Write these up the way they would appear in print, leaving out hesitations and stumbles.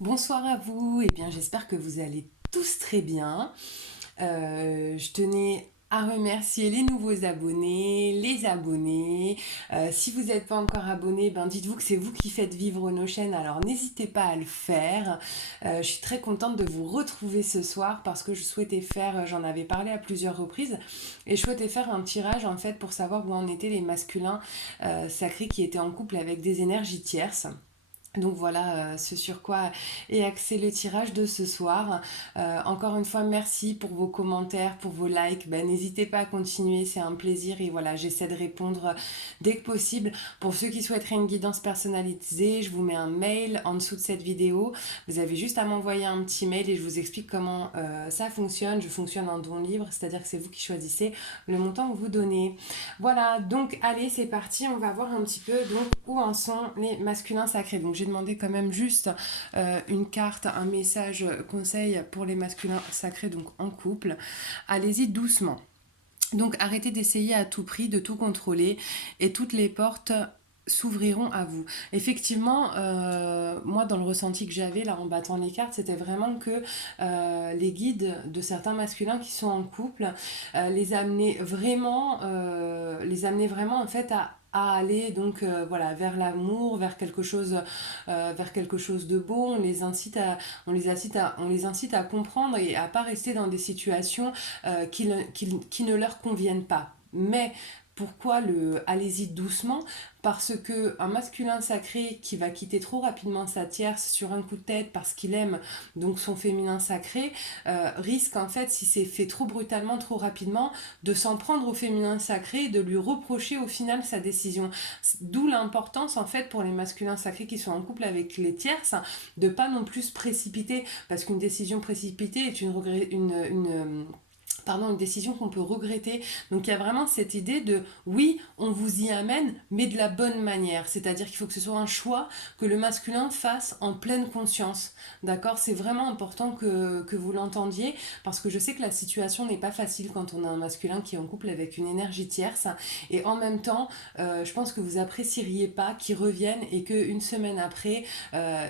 Bonsoir à vous, j'espère que vous allez tous très bien. Je tenais à remercier les nouveaux abonnés, les abonnés. Si vous n'êtes pas encore abonné, dites-vous que c'est vous qui faites vivre nos chaînes, alors n'hésitez pas à le faire. Je suis très contente de vous retrouver ce soir parce que je souhaitais faire, j'en avais parlé à plusieurs reprises, et je souhaitais faire un tirage en fait pour savoir où en étaient les masculins sacrés qui étaient en couple avec des énergies tierces. Donc voilà ce sur quoi est axé le tirage de ce soir. Encore une fois, merci pour vos commentaires, pour vos likes. N'hésitez pas à continuer, c'est un plaisir et voilà, j'essaie de répondre dès que possible. Pour ceux qui souhaiteraient une guidance personnalisée, je vous mets un mail en dessous de cette vidéo. Vous avez juste à m'envoyer un petit mail et je vous explique comment ça fonctionne. Je fonctionne en don libre, c'est-à-dire que c'est vous qui choisissez le montant que vous donnez. Voilà, donc allez, c'est parti, on va voir un petit peu donc où en sont les masculins sacrés. Donc j'ai demandé quand même juste une carte, un message conseil pour les masculins sacrés donc en couple. Allez-y doucement. Donc arrêtez d'essayer à tout prix de tout contrôler et toutes les portes s'ouvriront à vous. Effectivement, moi dans le ressenti que j'avais là en battant les cartes, c'était vraiment que les guides de certains masculins qui sont en couple les amenaient vraiment en fait à aller donc voilà vers l'amour, vers quelque chose de beau. On les incite à comprendre et à pas rester dans des situations qui ne leur conviennent pas. Mais pourquoi le allez-y doucement? Parce que un masculin sacré qui va quitter trop rapidement sa tierce sur un coup de tête parce qu'il aime donc son féminin sacré risque en fait, si c'est fait trop brutalement, trop rapidement, de s'en prendre au féminin sacré et de lui reprocher au final sa décision. D'où l'importance en fait pour les masculins sacrés qui sont en couple avec les tierces de pas non plus se précipiter, parce qu'une décision précipitée est une décision qu'on peut regretter. Donc il y a vraiment cette idée de oui, on vous y amène, mais de la bonne manière. C'est-à-dire qu'il faut que ce soit un choix que le masculin fasse en pleine conscience. D'accord? C'est vraiment important que vous l'entendiez, parce que je sais que la situation n'est pas facile quand on a un masculin qui est en couple avec une énergie tierce. Et en même temps, je pense que vous apprécieriez pas qu'il revienne et qu'une semaine après,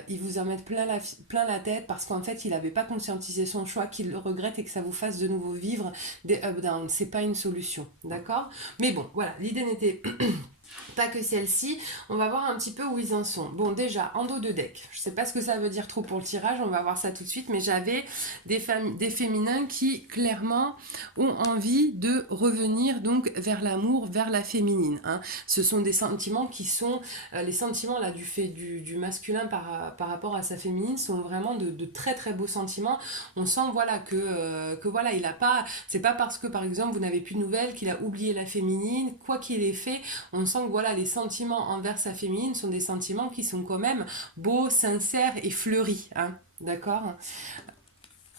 il vous en mette plein la tête parce qu'en fait, il n'avait pas conscientisé son choix, qu'il le regrette et que ça vous fasse de nouveau vivre des up-down. C'est pas une solution, d'accord? Mais bon, voilà, l'idée n'était pas que celle-ci. On va voir un petit peu où ils en sont. Bon, déjà, en dos de deck, je sais pas ce que ça veut dire trop pour le tirage, on va voir ça tout de suite, mais j'avais des féminins qui clairement ont envie de revenir donc vers l'amour, vers la féminine, hein. Ce sont des sentiments qui sont les sentiments là du masculin par rapport à sa féminine sont vraiment de très très beaux sentiments. On sent voilà que voilà, il a pas, c'est pas parce que par exemple vous n'avez plus de nouvelles qu'il a oublié la féminine. Quoi qu'il ait fait, on sent que voilà, les sentiments envers sa féminine sont des sentiments qui sont quand même beaux, sincères et fleuris, hein. D'accord?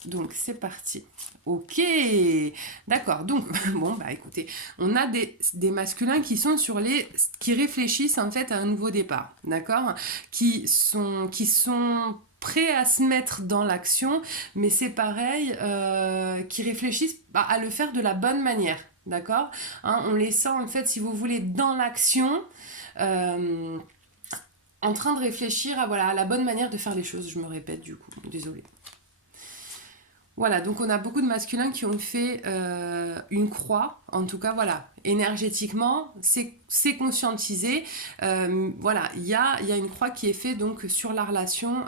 Donc c'est parti. Ok, d'accord. Donc bon bah écoutez, on a des masculins qui réfléchissent en fait à un nouveau départ, d'accord, qui sont prêts à se mettre dans l'action, mais c'est pareil, qui réfléchissent à le faire de la bonne manière, d'accord, hein, on les sent en fait, si vous voulez, dans l'action. euh, en train de réfléchir à la bonne manière de faire les choses. Je me répète du coup, désolée. Voilà, donc on a beaucoup de masculins qui ont fait une croix, en tout cas voilà, énergétiquement, c'est conscientisé. Voilà, il y a une croix qui est faite donc sur la relation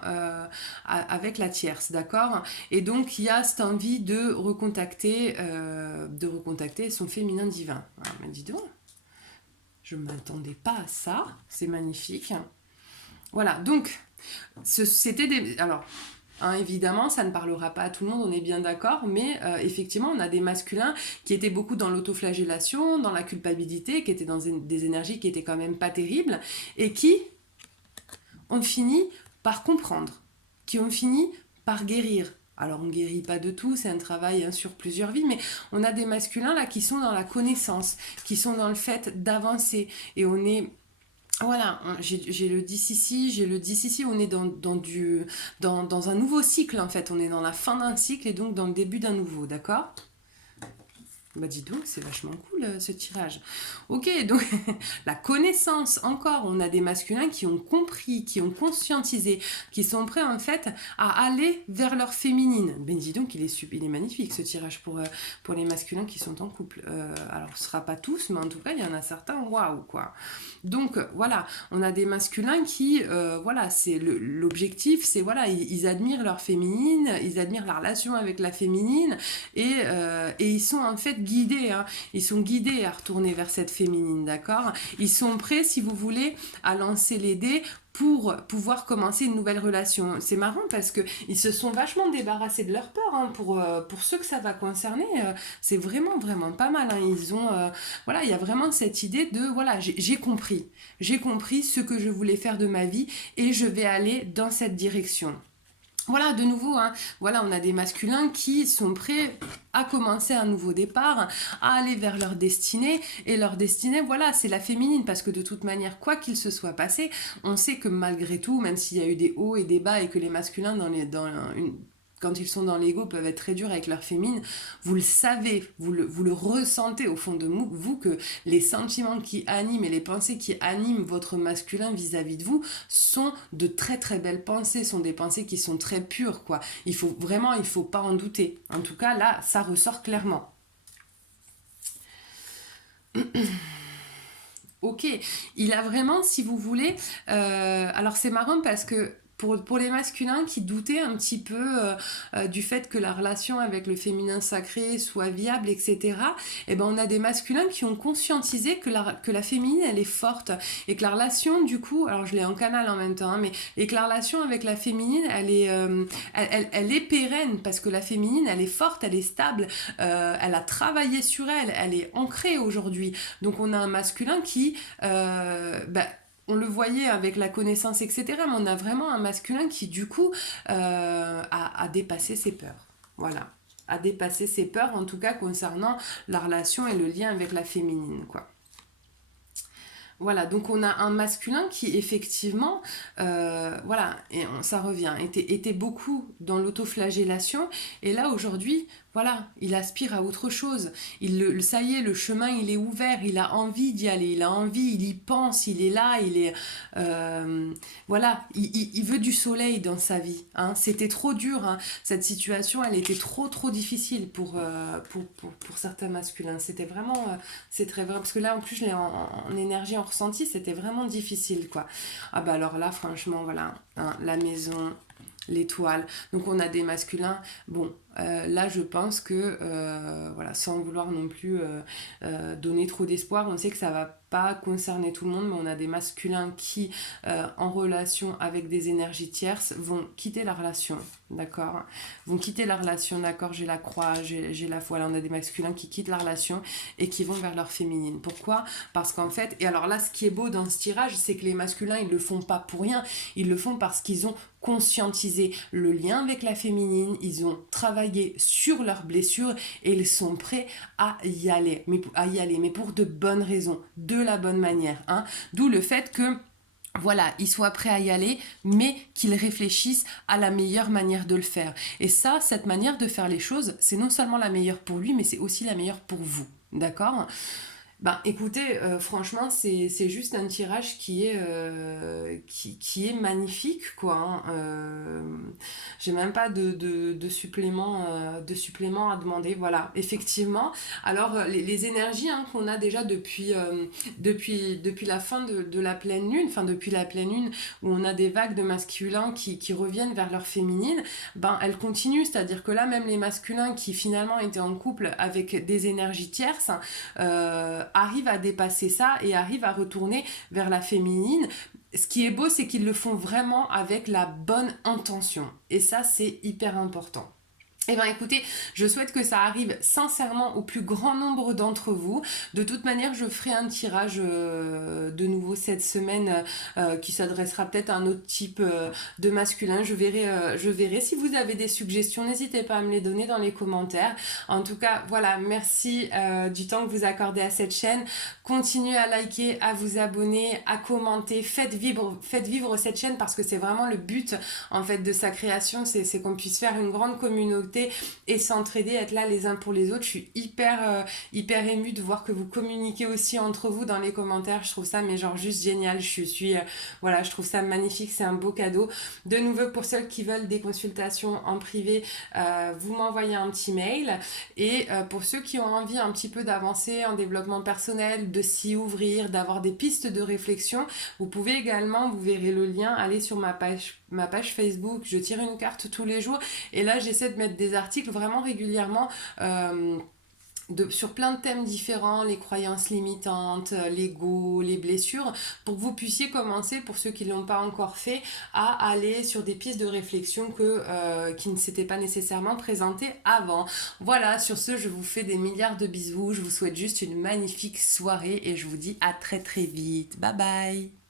avec la tierce, d'accord. Et donc il y a cette envie de recontacter son féminin divin. Ah, mais dis donc, je ne m'attendais pas à ça, c'est magnifique. Voilà, donc c'était des... Alors, hein, évidemment, ça ne parlera pas à tout le monde, on est bien d'accord, mais effectivement, on a des masculins qui étaient beaucoup dans l'autoflagellation, dans la culpabilité, qui étaient dans des énergies qui étaient quand même pas terribles, et qui ont fini par comprendre, qui ont fini par guérir. Alors on ne guérit pas de tout, c'est un travail, hein, sur plusieurs vies, mais on a des masculins là qui sont dans la connaissance, qui sont dans le fait d'avancer, et on est voilà, j'ai le 10 ici, j'ai le 10 ici, on est dans un nouveau cycle en fait, on est dans la fin d'un cycle et donc dans le début d'un nouveau, d'accord? Bah dis donc, c'est vachement cool ce tirage. Ok, donc la connaissance, encore, on a des masculins qui ont compris, qui ont conscientisé, qui sont prêts en fait à aller vers leur féminine. Ben dis donc, il est magnifique ce tirage pour les masculins qui sont en couple. Alors ce sera pas tous, mais en tout cas, il y en a certains, waouh quoi. Donc voilà, on a des masculins qui, voilà, c'est l'objectif, c'est voilà, ils admirent leur féminine, ils admirent la relation avec la féminine et ils sont en fait guidés, hein. Ils sont guidés à retourner vers cette féminine, d'accord? Ils sont prêts, si vous voulez, à lancer les dés pour pouvoir commencer une nouvelle relation. C'est marrant parce que ils se sont vachement débarrassés de leur peur, hein, pour ceux que ça va concerner. C'est vraiment, vraiment pas mal, hein. Ils ont, voilà, il y a vraiment cette idée de, voilà, j'ai compris. J'ai compris ce que je voulais faire de ma vie et je vais aller dans cette direction. Voilà, de nouveau, hein, voilà, on a des masculins qui sont prêts à commencer un nouveau départ, à aller vers leur destinée. Et leur destinée, voilà, c'est la féminine. Parce que de toute manière, quoi qu'il se soit passé, on sait que malgré tout, même s'il y a eu des hauts et des bas et que les masculins quand ils sont dans l'ego, peuvent être très durs avec leur féminine, vous le savez, vous le ressentez au fond de vous, que les sentiments qui animent et les pensées qui animent votre masculin vis-à-vis de vous sont de très très belles pensées, sont des pensées qui sont très pures, quoi. Il faut pas en douter. En tout cas, là, ça ressort clairement. Ok, il a vraiment, si vous voulez, alors c'est marrant parce que pour les masculins qui doutaient un petit peu du fait que la relation avec le féminin sacré soit viable, etc., eh ben on a des masculins qui ont conscientisé que la féminine, elle est forte et que la relation, du coup, alors je l'ai en canal en même temps, hein, mais et que la relation avec la féminine, elle est pérenne parce que la féminine, elle est forte, elle est stable, elle a travaillé sur elle, elle est ancrée aujourd'hui. Donc on a un masculin qui, on le voyait avec la connaissance, etc. Mais on a vraiment un masculin qui, du coup, a dépassé ses peurs. Voilà. A dépassé ses peurs, en tout cas concernant la relation et le lien avec la féminine, quoi. Voilà, donc on a un masculin qui effectivement, voilà, ça revient, était beaucoup dans l'autoflagellation, et là aujourd'hui, voilà, il aspire à autre chose. Ça y est, le chemin il est ouvert, il a envie d'y aller, il a envie, il y pense, il est là, voilà, il veut du soleil dans sa vie. Hein. C'était trop dur, hein. Cette situation, elle était trop trop difficile pour certains masculins. C'était vraiment, c'est très vrai, parce que là en plus je l'ai en énergie, en ressenti, c'était vraiment difficile, quoi. Ah bah alors là, franchement, voilà, hein, la maison, l'étoile. Donc on a des masculins. Bon, là je pense que, voilà, sans vouloir non plus donner trop d'espoir, on sait que ça va pas concerner tout le monde, mais on a des masculins qui, en relation avec des énergies tierces, vont quitter la relation, d'accord? Vont quitter la relation, d'accord? J'ai la croix, j'ai la foi. Là, on a des masculins qui quittent la relation et qui vont vers leur féminine. Pourquoi? Parce qu'en fait, et alors là, ce qui est beau dans ce tirage, c'est que les masculins, ils le font pas pour rien, ils le font parce qu'ils ont conscientisé le lien avec la féminine, ils ont travaillé sur leurs blessures et ils sont prêts à y aller, mais pour de bonnes raisons, de la bonne manière, hein. D'où le fait que voilà, ils soient prêts à y aller, mais qu'ils réfléchissent à la meilleure manière de le faire. Et ça, cette manière de faire les choses, c'est non seulement la meilleure pour lui, mais c'est aussi la meilleure pour vous. D'accord? Ben, écoutez, franchement, c'est juste un tirage qui est magnifique, quoi. Hein. J'ai même pas de supplément à demander. Voilà, effectivement. Alors, les énergies, hein, qu'on a déjà depuis la fin de la pleine lune, enfin depuis la pleine lune, où on a des vagues de masculins qui reviennent vers leur féminine, ben, elles continuent. C'est-à-dire que là, même les masculins qui finalement étaient en couple avec des énergies tierces, arrivent à dépasser ça et arrivent à retourner vers la féminine. Ce qui est beau, c'est qu'ils le font vraiment avec la bonne intention. Et ça, c'est hyper important. Eh bien écoutez, je souhaite que ça arrive sincèrement au plus grand nombre d'entre vous. De toute manière, je ferai un tirage de nouveau cette semaine qui s'adressera peut-être à un autre type de masculin. Je verrai si vous avez des suggestions. N'hésitez pas à me les donner dans les commentaires. En tout cas, voilà, merci du temps que vous accordez à cette chaîne. Continuez à liker, à vous abonner, à commenter. Faites vivre cette chaîne parce que c'est vraiment le but en fait de sa création. C'est qu'on puisse faire une grande communauté côté et s'entraider, être là les uns pour les autres. Je suis hyper émue de voir que vous communiquez aussi entre vous dans les commentaires. Je trouve ça mais genre juste génial. Voilà, je trouve ça magnifique, c'est un beau cadeau. De nouveau, pour ceux qui veulent des consultations en privé, vous m'envoyez un petit mail. Et pour ceux qui ont envie un petit peu d'avancer en développement personnel, de s'y ouvrir, d'avoir des pistes de réflexion, vous pouvez également, vous verrez le lien, aller sur ma page Facebook. Je tire une carte tous les jours et là j'essaie de mettre des articles vraiment régulièrement. Sur plein de thèmes différents, les croyances limitantes, l'ego, les blessures, pour que vous puissiez commencer, pour ceux qui ne l'ont pas encore fait, à aller sur des pistes de réflexion qui ne s'étaient pas nécessairement présentées avant. Voilà, sur ce, je vous fais des milliards de bisous, je vous souhaite juste une magnifique soirée et je vous dis à très très vite. Bye bye.